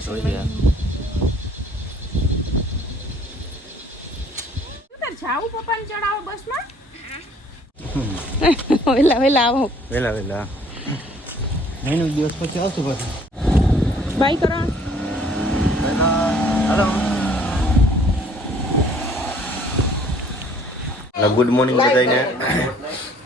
શું જાવું પપ્પાને ચડાવો બસમાં વેલા વેલા આવો વેલા વેલા મહિનો દિવસ પછી આવશું પાછું બાય કરો ગુડ મોર્નિંગ બધાને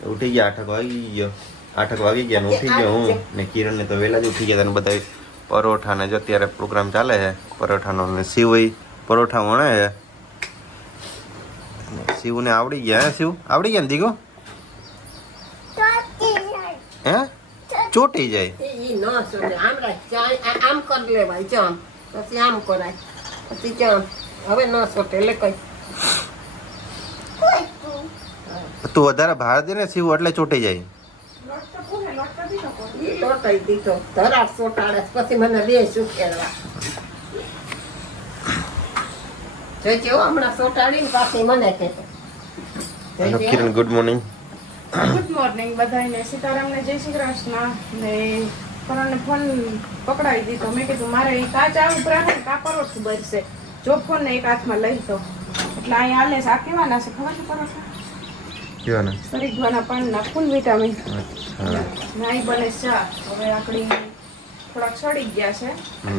ઉઠી ગયા આઠક વાગી ગયો આઠક વાગી ગયા ને ઉઠી ગયો હું ને કિરણ ને તો વહેલા જ ઉઠી ગયા તને બધા પરોઠા ને જ અત્યારે પ્રોગ્રામ ચાલે છે. પરોઠાનો ને શિવય પરોઠા વણે છે. શિવને આવડી ગયા હે શિવ આવડી ગયા ને દીકો હે? ચોટી જાય. ઈ ન સુને આમ રાખ. આમ કરી લેવાય આમ પછી આમ કરાય. પછી ચમ હવે ન ચોટે એટલે કઈ. તું. વધારે ભાર દે ને શિવ એટલે ચોટી જાય. ઈ કહી દીધો ધરાર સોટાડે પછી મને બે શું કરવા જોઈજે હો, હમણાં સોટાડીને પાછી મને કહેતો હાલો Kiran good morning good morning બધાને સીતારામને જય શ્રી કૃષ્ણ. ને કરણને ફોન પકડાવી દીધો. મેં કીધું મારે એ કાચ આવું પ્રાણે કા પરોઠું બનશે. જો ફોન ને એક હાથમાં લઈ તો. એટલે અહીંયા આલે છે આ કેવાના છે ખબર છે પરોઠા? કયો ને સરીગવાના પાનના ફૂલ વિટામિન અચ્છા. નાઈ બને ચા. હવે આકડી થોડાક સડી ગયા છે.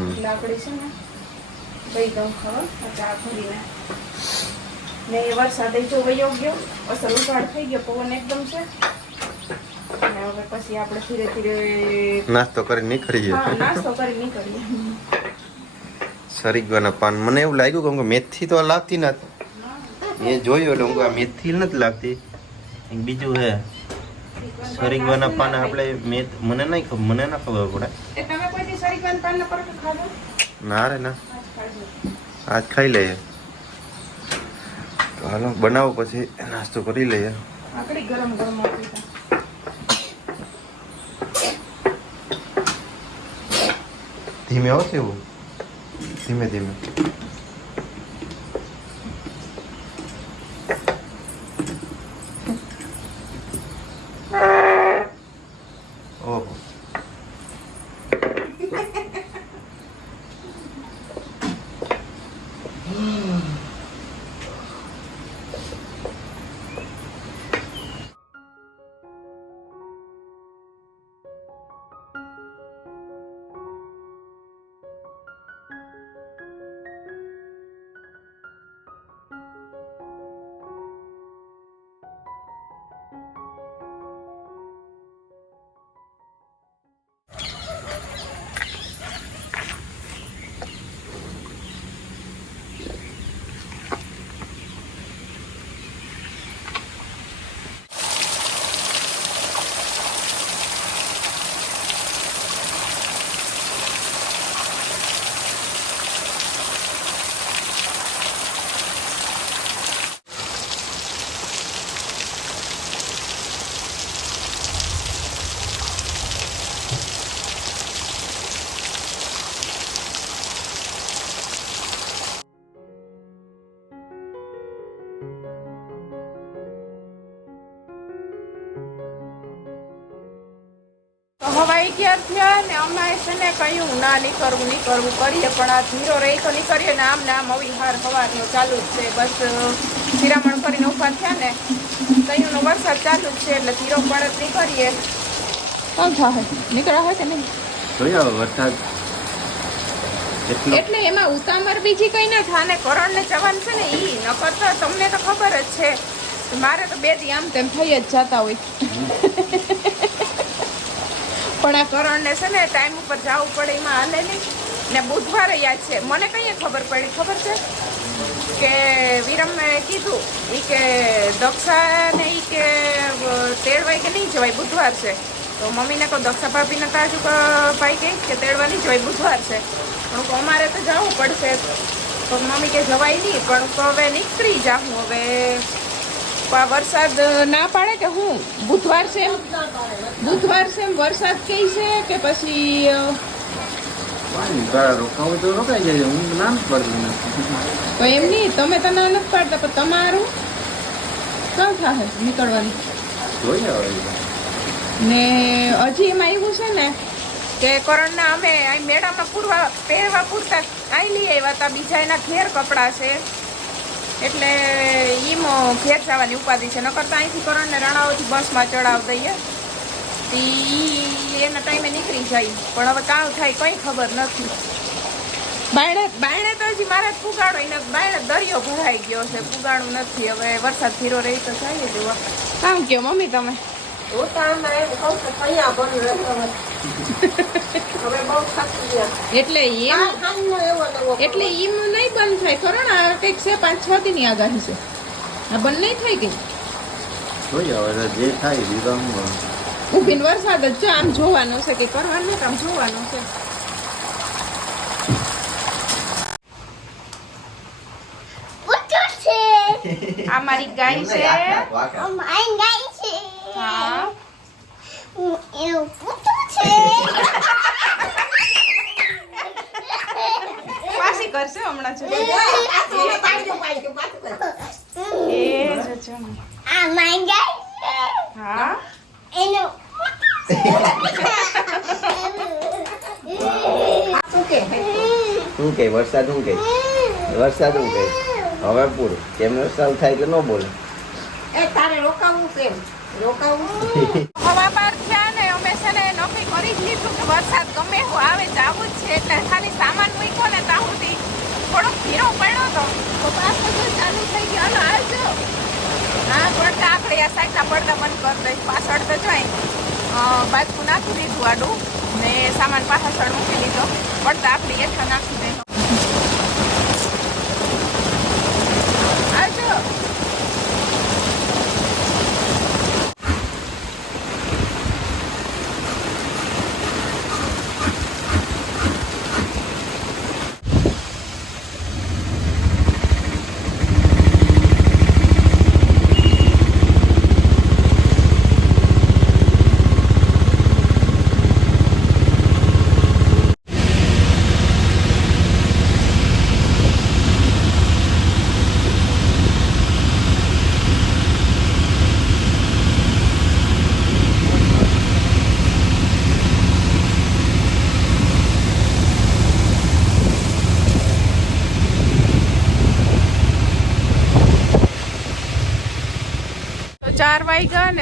એટલે આકડી છે ને દઈ દઉં ખબર ચા ભરીને. ને એ વરસાદ જો વયો ગયો અસર ઉઘાડ થઈ ગયો પવન એકદમ છે. અને હવે પછી આપણે ધીરે ધીરે નાસ્તો કરી નીકળી નાસ્તો કરી નીકળીએ. સરીગવાના પાન. મને એવું લાગ્યું કે મેથી તો લાગતી નથી. મેં જોયું એટલે હું આ મેથી નથી લાગતી. બીજું હે સરીગવાના પાન આપણે મેં મને નહીં ખબર મને ના ખબર પડે. તમે કોઈ દી સરીગવાન પાનના પરોઠા ખાધો? ના રે ના. આજ ખાઈ લઈએ. તો હાલો બનાવો પછી નાસ્તો કરી લઈએ. આકડી ગરમ ગરમ ધીમે આવશે એવું ધીમે ધીમે. તો ગયા થયા ને અમારે છે ને કહ્યું ના નહીં કરવું નહીં કરવું કરીએ પણ આ ધીરો રહી તો નહીં કરીએ ને આમ ને આમ અવિહાર હવારનો ચાલુ જ છે. બસ શિરામણ કરીને ઊભા થયા ને કયુંનો વરસાદ ચાલુ જ છે એટલે ધીરો પણ જ નહીં કરીએ કોણ થાય નીકળ્યા હોય કે નહીં? જોયા વરસાદ? એટલે? એમાં ઉતામર બીજી કઈ ના થાય. ને કરણ ને જવાન છે ને ઈ નકર તો તમને તો ખબર જ છે. મારે તો બે દી આમ તેમ થઈ જ જતા હોય. પણ આ કરણને છે ને ટાઈમ ઉપર જવું પડે, એમાં હાલે નહીં. ને બુધવારે યાદ છે, મને કંઈ ખબર પડી, ખબર છે? કે વિરમે કીધું એ કે દક્ષાને એ કે તેડવાય કે નહીં જવાય, બુધવાર છે. તો મમ્મીને કહું, દક્ષા ભાભીને તાજુ ભાઈ કહે કે તેડવા નહીં જવાય, બુધવાર છે. પણ અમારે તો જવું પડશે. તો મમ્મી કે, જવાય નહીં, પણ તો હવે નીકળી જાઉં હવે પા વરસાદ ના પાડે કે હું? બુધવાર છે? બુધવાર છે વરસાદ કે છે કે પછી રોકાવું તો રોકાઈ જાય હું નામ પડતું તો એમ નહીં તમે તો ના નથી પાડતા પણ તમારું શું થાય નીકળવાનું? ને હજી એમાં એવું છે ને કે કરણના અમે અહીં મેળામાં પૂરવા પહેરવા પૂરતા અહીં લઈ આવ્યા હતા બીજા એના ઘેર કપડાં છે. એટલે ઈમ ઘેર જવાની ઉપાધિ છે. નકર તો અહીંથી કરણને રાણાઓથી બસમાં ચડાવ દઈએ. ઈ એના ટાઈમે નીકળી જાય. પણ હવે કાં થાય કંઈ ખબર નથી. બાયણે બાયણે તો હજી મારે પુગાડો એને બાયણે દરિયો ભરાઈ ગયો છે. પુગાડું નથી. હવે વરસાદ ધીરો રહી તો થાય જ કામ કયો, મમ્મી તમે? હું તો આમાં કહું કે કયા ભરી ગયા એટલે એમ એટલે નહીં બંધ થાય. ખરો ને આ કંઈક છે પાંચ છ દિનની આગાહી છે. આ બંધ નહીં થઈ ગઈ જે થાય ઉભીન વરસાદ જ છે આમ જોવાનું છે કે કરવાનું આમ જોવાનું છે. આ મારી ગાય છે. હા પાછી કરશે હમણાં છે પાછું પાછું પાછું પાછું એ જ છે. હા શું કે શું કે વરસાદ શું કહે? વરસાદ શું કહે? હવે પૂરું. કેમ વરસાદ થાય કે ન બોલે. એ તારે રોકાવું કેમ રોકાવું? હવા થયા ને અમે છે ને નક્કી કરી જ લીધું કે વરસાદ ગમે હો આવે જવું જ છે. એટલે ખાલી સામાન મૂક્યો ને સુધી થોડોક ભીરો પડ્યો તો. તો પાછો જો ચાલુ થઈ ગયો. હાલો આવજો. હા પડતા આપણે આ સાઈડના પડતા બંધ કરી દઈ પાછળ તો જોઈ બાજુ નાખી દીધું આડું ને સામાન પાછળ મૂકી લીધો પડતા આપણે એઠા નાખી દઈ આવજો તો ચાર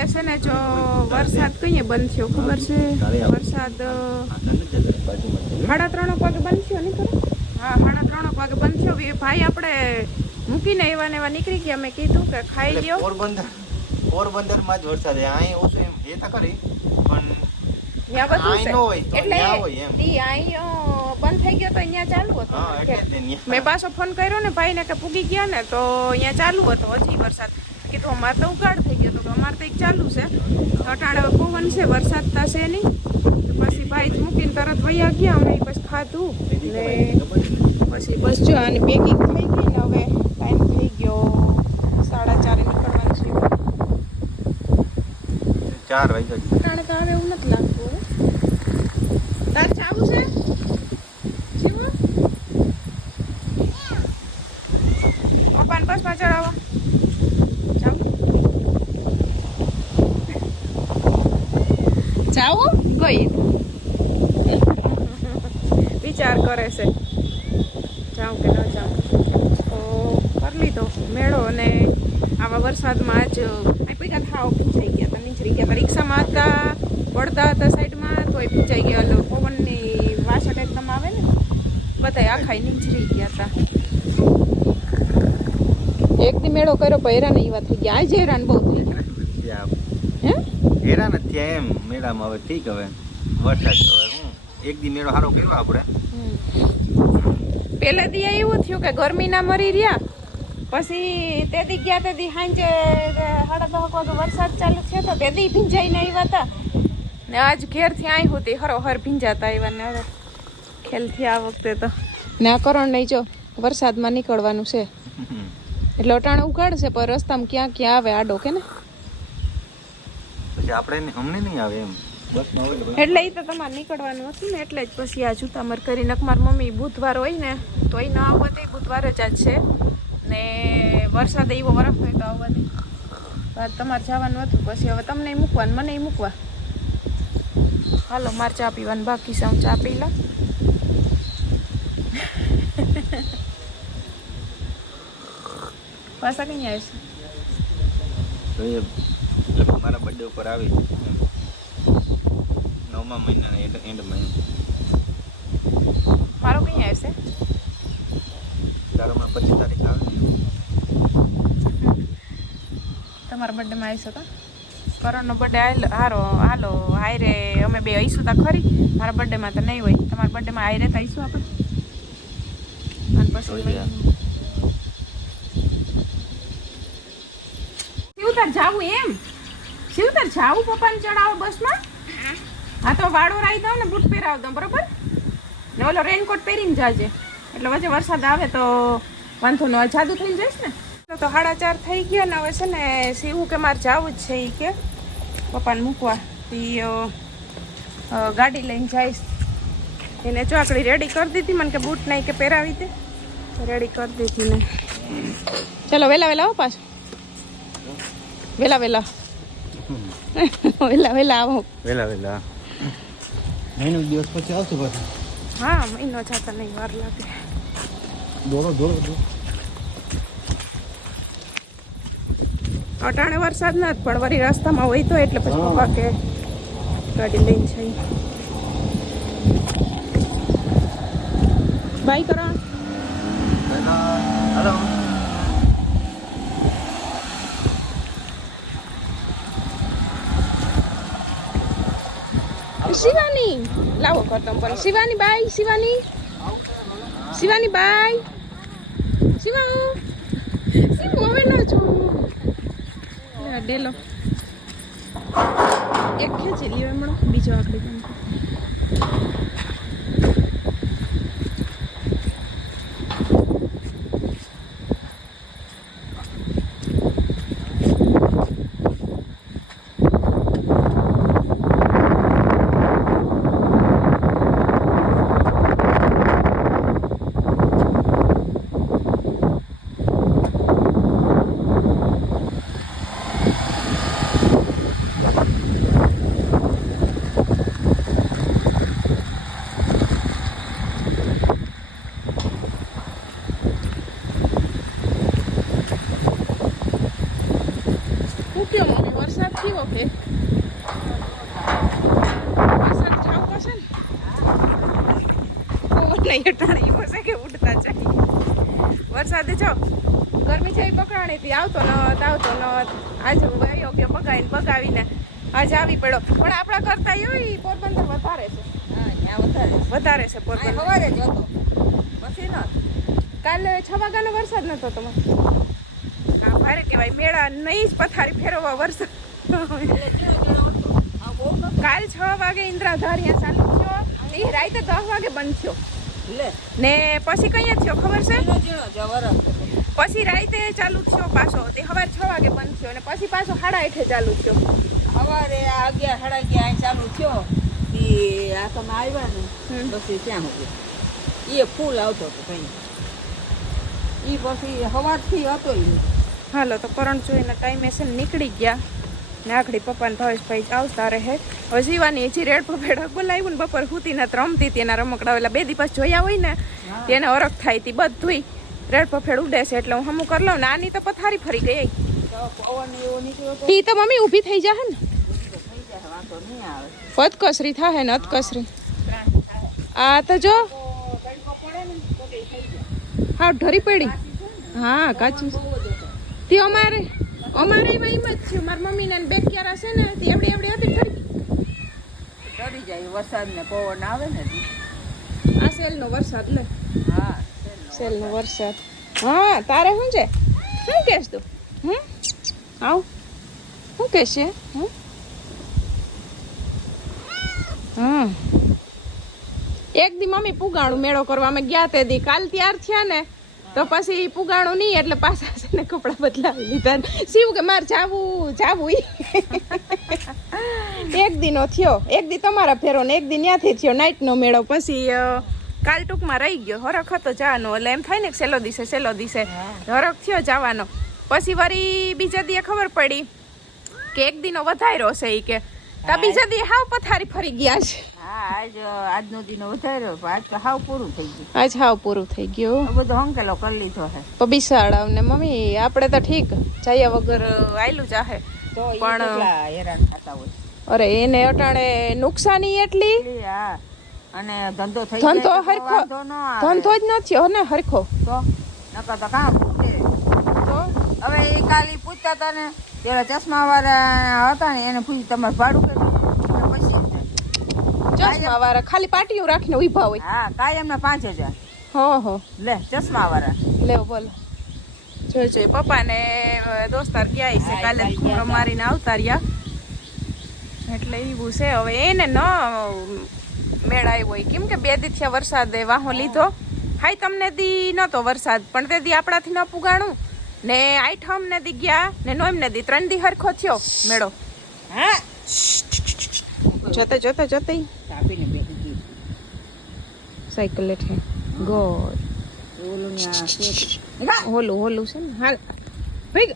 ને છે ને જો વરસાદ કઈ બંધ થયો ખબર છે? વરસાદ સાડા ત્રણ પગ બંધ થયો નહીં ખરો? હા સાડા ત્રણ પગ બંધ થયો. એ ભાઈ આપણે મૂકીને એવા ને એવા નીકળી ગયા. મેં કીધું કે ખાઈ લ્યો. પોરબંદર પોરબંદરમાં જ વરસાદ છે. અહીં ઓછું એમ. એ તો કરી પણ. મેં પાછો ફોન કર્યો ને ભાઈ ને કે પૂગી ગયા ને તો અહીંયા ચાલુ હતો. હજી વરસાદ કીધું અમારે તો ઉગાડ થઈ ગયો. તો અમારે તો એક ચાલુ છે. અટાણે પવન છે વરસાદ થશે નહીં. પછી ભાઈ મૂકીને તરત વયા ગયા અમે પછી ખાધું. ને પછી બસ જો અને પેકિંગ થઈ ગઈ ને હવે ટાઈમ થઈ ગયો સાડા ચારે નીકળવાનું છે. ચાર વાગ્યા. કારણ કે હવે એવું નથી લાગતું તાર ચાવું છે જીવો પપ્પાને બસમાં ચડાવો જાવ જાવું ગઈ છે જાઉં કે ન જાઉં. તો કરી લીધો. મેળો અને આવા વરસાદમાં આ પૈકા થાવ પૂછાઈ ગયા હતા નીચરી ગયા હતા. રિક્ષામાં હતા પડતા હતા સાઈડમાં, તોય પૂછાઈ ગયા. પવનની વાસણ એકદમ આવે ને બધા આખા નીચરી ગયા હતા. એક દી મેળો કર્યો, પણ હેરાન એવા થઈ ગયા. આજે હેરાન બહુ થઈ ગયા. હે હેરાન જ થયા એમ. મેળામાં હવે ઠીક હવે. વરસાદ હવે હું, એક દી મેળો સારો કર્યો આપણે. પેલે દી એવું થયું કે ગરમીના મરી રહ્યા, પછી તે દી ગયા તે દી સાંજે સાડા દસ વાગે વરસાદ ચાલુ થયો તો તે દી ભીંજાઈને આવ્યા હતા ને આજ ઘેરથી આવી હતી હરોહર ભીંજાતા આવ્યા ને હવે ખેલથી આ વખતે તો. ને આ કરણ નહીં જો, વરસાદમાં નીકળવાનું છે. એટલે અટાણે ઉગાડશે, પણ રસ્તામાં ક્યાં ક્યાં આવે આડો કે ને? આપણે હમણે નહીં આવે એમ. એટલે એ તો તમારે નીકળવાનું હતું ને, એટલે જ પછી આ જૂતામર કરીને મારી મમ્મી બુધવાર હોય ને, તો એ ન આવવા તો બુધવાર જ આજ છે. ને વરસાદ એવો વરફ હોય તો આવવાની. તમારે જવાનું હતું, પછી હવે તમને મૂકવાનું મને મૂકવા. હાલો, મારે ચા પીવાનું બાકી છે, હું ચા પી લઉં. પાછા કઈ આવીશ? એ મારા બર્થડે ઉપર આવી. નવમા મહિનાના એન્ડ એન્ડમાં મારો કઈ આવશે તારો હમણાં પચીસ તારીખ આવે તમારા બર્થડેમાં આવી શકો કરણનો બર્થડે હારો હાલો હાયરે અમે બે આવીશું તા ખરી. મારા બર્થડેમાં તો નહીં હોય. તમારા બર્થડેમાં હાયરે તો આવીશું આપણે. અને પછી શિવતર જાવું એમ? શિવતર જાવું પપ્પાને ચડાવો બસમાં? હા તો વાળો રાઈ દઉં ને બૂટ પહેરાવ દઉં બરોબર? ને ઓલો રેનકોટ પહેરીને જાજે. એટલે વચ્ચે વરસાદ આવે તો વાંધો ન. જાદુ થઈને જઈશ ને? તો સાડા ચાર થઈ ગયા ને હવે છે ને સીવું કે મારે જવું જ છે એ કે. પપ્પાને મૂકવા. અ, ગાડી લઈને જઈશ એને ચોકડી રેડી કરી દીધી મને કે બૂટ નહીં કે પહેરાવી દે. રેડી કરી દીધી ને. ચલો વહેલા વહેલા આવો પાછું. વેલા વેલા. વેલા વેલા આવો. વહેલા વહેલા મહિનો દિવસ પછી આવશે પાછું? હા મહિનો જતા નહીં વાર લાગે. દોડો દોડો દોડો. અટાણે વરસાદ ના પણ વળી રસ્તામાં હોય તો એટલે પછી પપ્પા કે ગાડી લઈને જઈ. બાય કરો હલો લાવો કરતો પણ શિવાની બાઈ, શિવાની? શિવાની બાઈ? શિવા, શિવ, હવે ન છો ડેલો એક ખેંચી લ્યો એમણો, બીજો આગળ બંધ હું કેમ હવે વરસાદ થયો કે વરસાદ છે જાઓ ગરમી છે પકડાણી હતી આવતો ન આવતો ન. આજે વયો કે પગાવીને પગાવીને આજે આવી પડ્યો. પણ આપણા કરતા એવી પોરબંદર વધારે છે. વધારે છે. પોરબંદર. સવારે જ હતો. પછી ન કાલે છ વાગ્યાનો વરસાદ નતો તમારે. હા ભારે કહેવાય. મેળા નહીં જ પથારી ફેરવવા વરસાદ. કાલ છ વાગે ઇન્દ્રાધાર ચાલુ થયો. એ રાતે દસ વાગે બંધ થયો. ને પછી કઈ થયો ખબર છે? પછી રાતે ચાલુ થયો પાછો. તે સવારે છ વાગે બંધ થયો. ને પછી પાછો સાડા આઠે ચાલુ થયો. સવારે આ અગિયાર સાડા અગિયાર ચાલુ થયો. એ આ તમે આવ્યા ને. પછી ત્યાં સુધી એ ફૂલ આવતો હતો કઈ. એ પછી સવારથી હતો હાલો તો કરણ જોઈને ટાઈમે છે ને નીકળી ગયા. ને પપ્પાને ભાવેશભાઈ આવતા રહે. હવે જીવાની હજી રેડ પપેડા બોલાવ્યું ને બપોર હુતી ને રમતી હતી એના રમકડા એટલે બે દિવસ જોયા હોય ને તેને ઓરખ થાય હતી બધું રેડ પફેડ ઉડે છે એટલે હું હમું કરી લઉં ને આની તો પથારી ફરી ગઈ તો તો ઈ તો મમ્મી ઊભી થઈ જાય ને. પદકસરી થાય ને અતકસરી આ તો જો. હા ઢરી પડી. હા કાચી તે અમારે અમારે એમાં એમ જ થયું. મારા મમ્મીને ને બે ક્યારા છે ને તે એવડી એવડી હતી ઠરી ચડી જાય વરસાદ ને પવન આવે ને આ સેલનો વરસાદ લે. હા સેલનો વરસાદ. હા તારે શું છે? શું કહેશ તું? હમ? આવ. શું કહેશ હમ? હા એક દી મમ્મી પુગાણું મેળો કરવા અમે ગયા તે દી. કાલ ત્યાર થયા ને તો પછી પુગાણું નહીં એટલે પાછા ને કપડાં બદલાવી લીધા શિવ કે મારે જાવું જાવું એક દીનો થયો. એક દી તમારા ફેરો ને એક દી ત્યાંથી થયો. નાઇટનો મેળો પછી કાલ ટૂંકમાં રહી ગયો. હરખ હતો જવાનો. એટલે એમ થાય ને સેલો દિશે સેલો દિશે હરખ થયો જવાનો. પછી વળી બીજા દીએ ખબર પડી કે એક દીનો વધાર્યો છે એ કે તા બીજા દી હાવ પથારી ફરી ગયા છે. આજ આજનો દિન વધાર્યો આજ તો હાવ પૂરું થઈ ગયું. આજ હાવ પૂરું થઈ ગયું. બધો હંકેલો કરી લીધો હે. પબીસાળ ને મમ્મી આપણે તો ઠીક. જાય વગર આયલું જાહે પણ- હેરાન થતા હોય. અરે એને અટાણે નુકસાની એટલી? હા અને ધંધો થઈ ધંધો હરખો ધંધો જ નથી હો ને હરખો. તો નકર તો કામ પૂછે. તો? હવે એ કાલી પૂછતા હતા ને પેલા ચશ્મા વાળા હતા ને એને પૂછ્યું તમારે ભાડું ચશ્મા વાળા ખાલી પાટીઓ રાખીને ઊભા હોય. હા કાયમ ના પાંચ હજાર. હો હો. લે ચશ્મા વાળા લે બોલો. જોઈ જોઈ. પપ્પા ને દોસ્તાર ગયા છે? કાલે ફૂંકા મારીને આવતા રહ્યા. એટલે એવું છે. હવે એને ન મેળાય હોય. કેમ કે બે દી થયા વરસાદે વાહો લીધો. હાઈ તમને દી નતો વરસાદ પણ તે દી આપણાથી ન પુગાણું. ને આઠમ ને દી ગયા ને નોમ ને દી ત્રણ દી હરખો થયો મેળો. હા. જતે જતે જતે સાયકલ લેઠે ગોડ. હોલું હોલું છે ને. હાલ. ભાઈ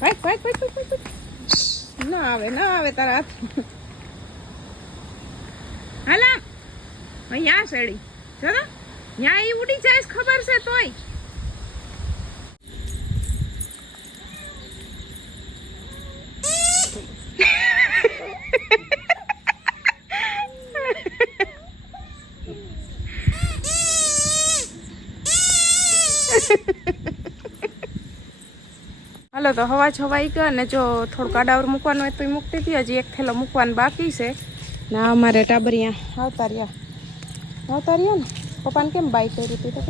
ભાઈ ભાઈ ભાઈ ભાઈ ના આવે ના આવે તારા હાથ. હાલા. અહીંયા જો તો ત્યાં એ ઉડી જાય ખબર છે તોય. હાલો તો હવા છવાઈ ગયો ને જો થોડુંક આડાવર મૂકવાનું હોય તો મૂકતી હતી. હજી એક થેલો મૂકવાનું બાકી છે. ને અમારે ટાબરિયા આવતા રહ્યા. આવતા રહ્યા ને? પપ્પાને કેમ બાઈ કરી હતી? તો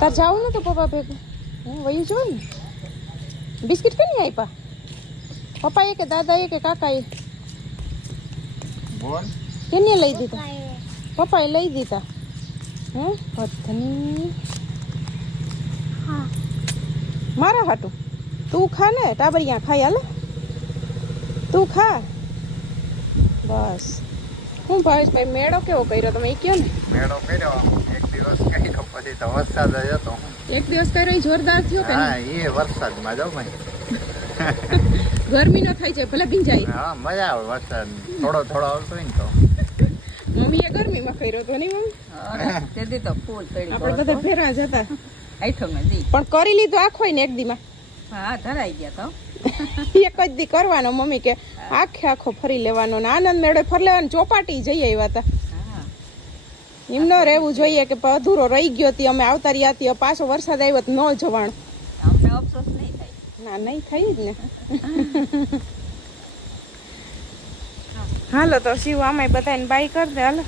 તાર જાવું નતું પપ્પા ભેગું? હું વયું જોઉં ને? બિસ્કિટ કે નહીં આપ્યા પપ્પાએ કે દાદાએ કે કાકાએ? બોલ. કેને લઈ દીધા? પપ્પાએ લઈ દીધા. હે પથની. મારા હાટું. તું ખા ને ટાબરિયા ખાઈ હાલે. તું ખા. બસ. હું ભાવેશભાઈ મેળો કેવો કર્યો તમે એ કયો ને? મેળો કર્યો. એક દિવસ કર્યો પછી તો વરસાદ જ હતો. એક દિવસ કર્યો ઈ જોરદાર થયો કે હા એ વરસાદમાં જાવ ભાઈ. ગરમી ન થાય છે ભલે ભીંજાય. હા મજા આવે વરસાદ. થોડો થોડો આવતો હોય ને તો. મમ્મીએ ગરમીમાં કર્યો તો નહીં મમ્મી? અરે, તે તો ફૂલ આપણે બધા ફેરા જ હતા. આઠમ ને દી પણ કરી લીધું આખો ને એક દીમાં. હા ધરાઈ ગયા તો. એક જ દી કરવાનો મમ્મી કે આખે આખો ફરી લેવાનો ને આનંદ મેળે ફરી લેવાનો ચોપાટી જઈ આવ્યા હતા હા. એમ ન રહેવું જોઈએ કે અધૂરો રહી ગયો હતી અમે આવતા રહ્યા હતી પાછો વરસાદ આવ્યો તો ન જવાનું અમને અફસોસ નહીં થાય. ના નહીં થઈ જ ને. હાલો તો શિવ અમે બધાને બાય કર દે હાલો.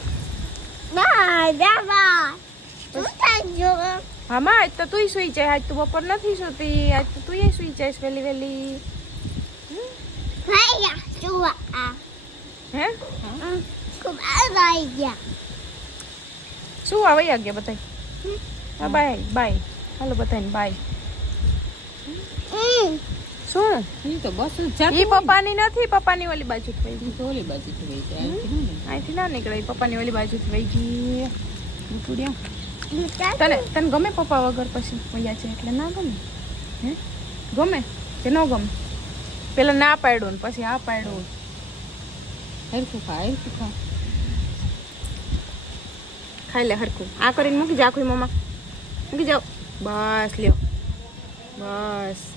હા માં આજ તો તુંય સુઈ જાય આજ તું બપોર નથી સુતી આજ તો તુંય સુઈ જઈશ વહેલી વહેલી. હે? શું આવે ગયા. બધા હા બાય બાય. હાલો બધાને બાય. શું? ઈ તો બસ ઈ પપ્પાની નથી પપ્પાની ઓલી બાજુ થઈ ગઈ. ઓલી બાજુ થઈ જાય અહીંથી ના નીકળે. પપ્પાની ઓલી બાજુ થઈ ગઈ. ઉઠુડ્યા તને તને ગમે પપ્પા વગર પછી મળ્યા છે એટલે ના ગમે? હે? ગમે કે ન ગમે? પેલા ના પાડ્યો ને પછી આ પાડ્યો હરખું ખા હરખું ખા. ખાઈ લે હરખું. આ કરીને મૂકી જા આખું મમ્મા મૂકી જાઓ. બસ લ્યો. બસ.